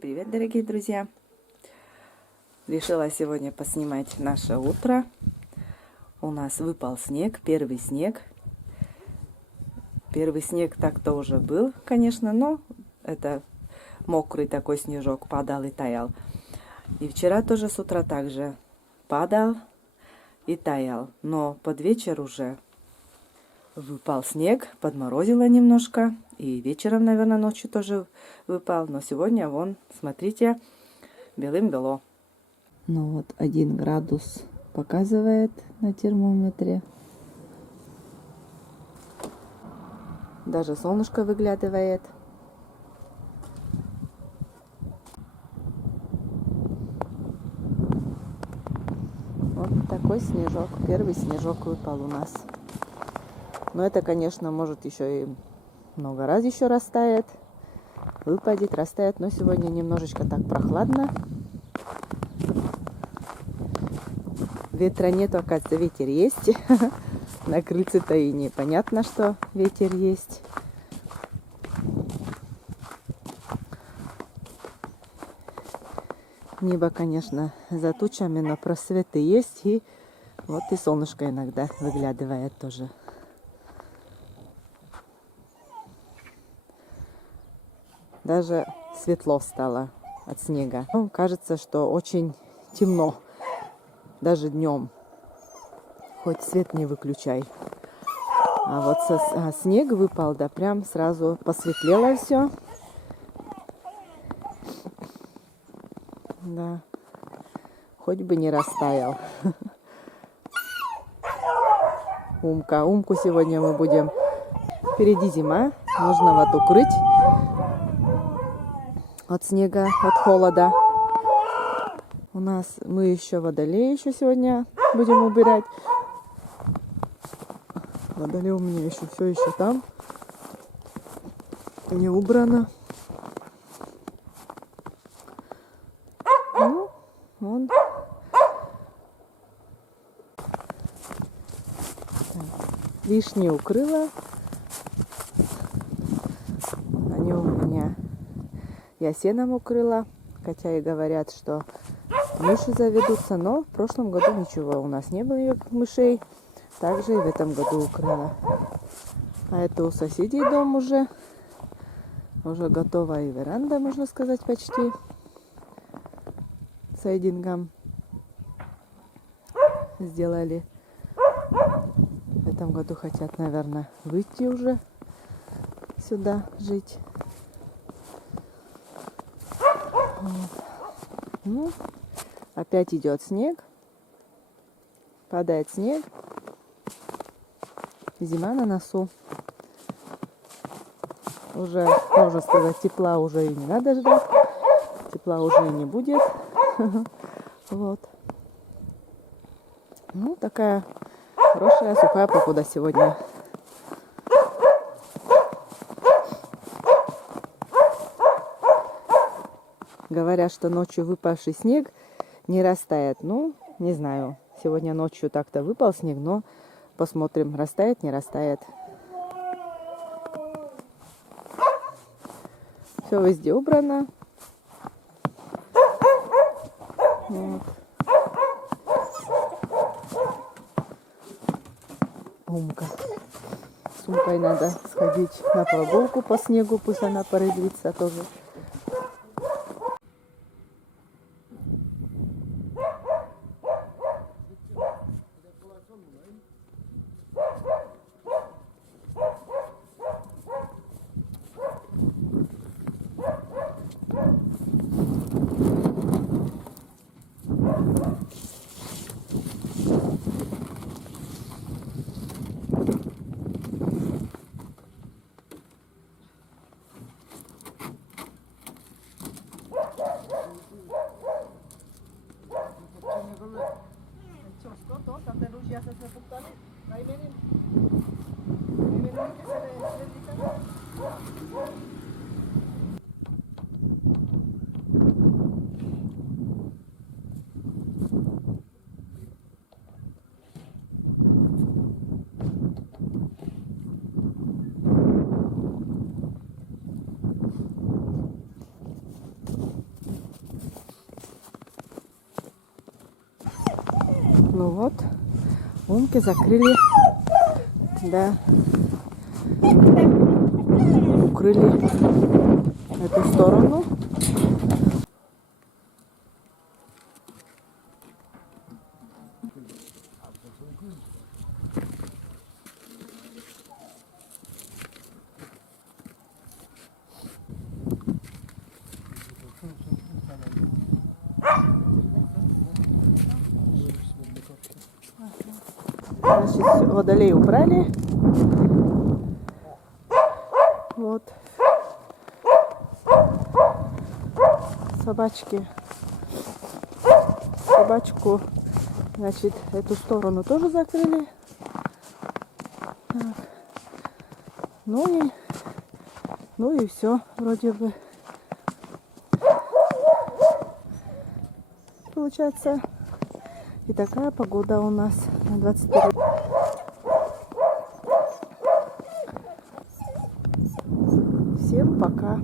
привет, дорогие друзья! Решила сегодня поснимать наше утро. У нас выпал снег, первый снег. Первый снег так-то уже был, конечно, но это мокрый такой снежок падал и таял. И вчера тоже с утра также падал и таял. Но под вечер уже выпал снег, подморозило немножко. И вечером, наверное, ночью тоже выпал. Но сегодня, вон, смотрите, белым-бело. Ну вот 1 градус показывает на термометре. Даже солнышко выглядывает. Вот такой снежок. Первый снежок выпал у нас. Но это, конечно, может еще и много раз еще растает. Выпадет, растает. Но сегодня немножечко так прохладно. Ветра нету, оказывается, ветер есть. На крыльце-то и непонятно, что ветер есть. Небо, конечно, за тучами, но просветы есть. И вот и солнышко иногда выглядывает тоже. Даже светло стало от снега. Ну, кажется, что очень темно. Даже днем. Хоть свет не выключай. А вот снег выпал, да прям сразу посветлело все. Да. Хоть бы не растаял. Умку сегодня мы будем. Впереди зима. Нужно вот укрыть от снега, от холода. У нас мы еще водолей еще сегодня будем убирать. Водолей у меня еще все еще там. Не убрано. Ну, вон. Вишни укрыла. Они у меня. Я сеном укрыла. Хотя и говорят, что мыши заведутся, но в прошлом году ничего у нас не было мышей. Также и в этом году укрыла. А это у соседей дом уже. Уже готова и веранда, можно сказать, почти. Сайдингом сделали. В этом году хотят, наверное, выйти уже сюда жить. Вот. Ну, опять идет снег. Падает снег. Зима на носу. Уже, можно сказать, тепла уже и не надо ждать. Тепла уже и не будет. Вот. Ну, такая хорошая сухая погода сегодня. Говорят, что ночью выпавший снег не растает. Ну, не знаю. Сегодня ночью так-то выпал снег, но посмотрим, растает, не растает. Все везде убрано. Вот. Умка. С Умкой надо сходить на прогулку по снегу, пусть она порыдвится тоже. Ну вот, умки закрыли, да, укрыли эту сторону. Значит, водолей убрали. Вот. Собачку, значит, эту сторону тоже закрыли. Так. Ну и все, вроде бы. Получается, и такая погода у нас на 21. Всем пока.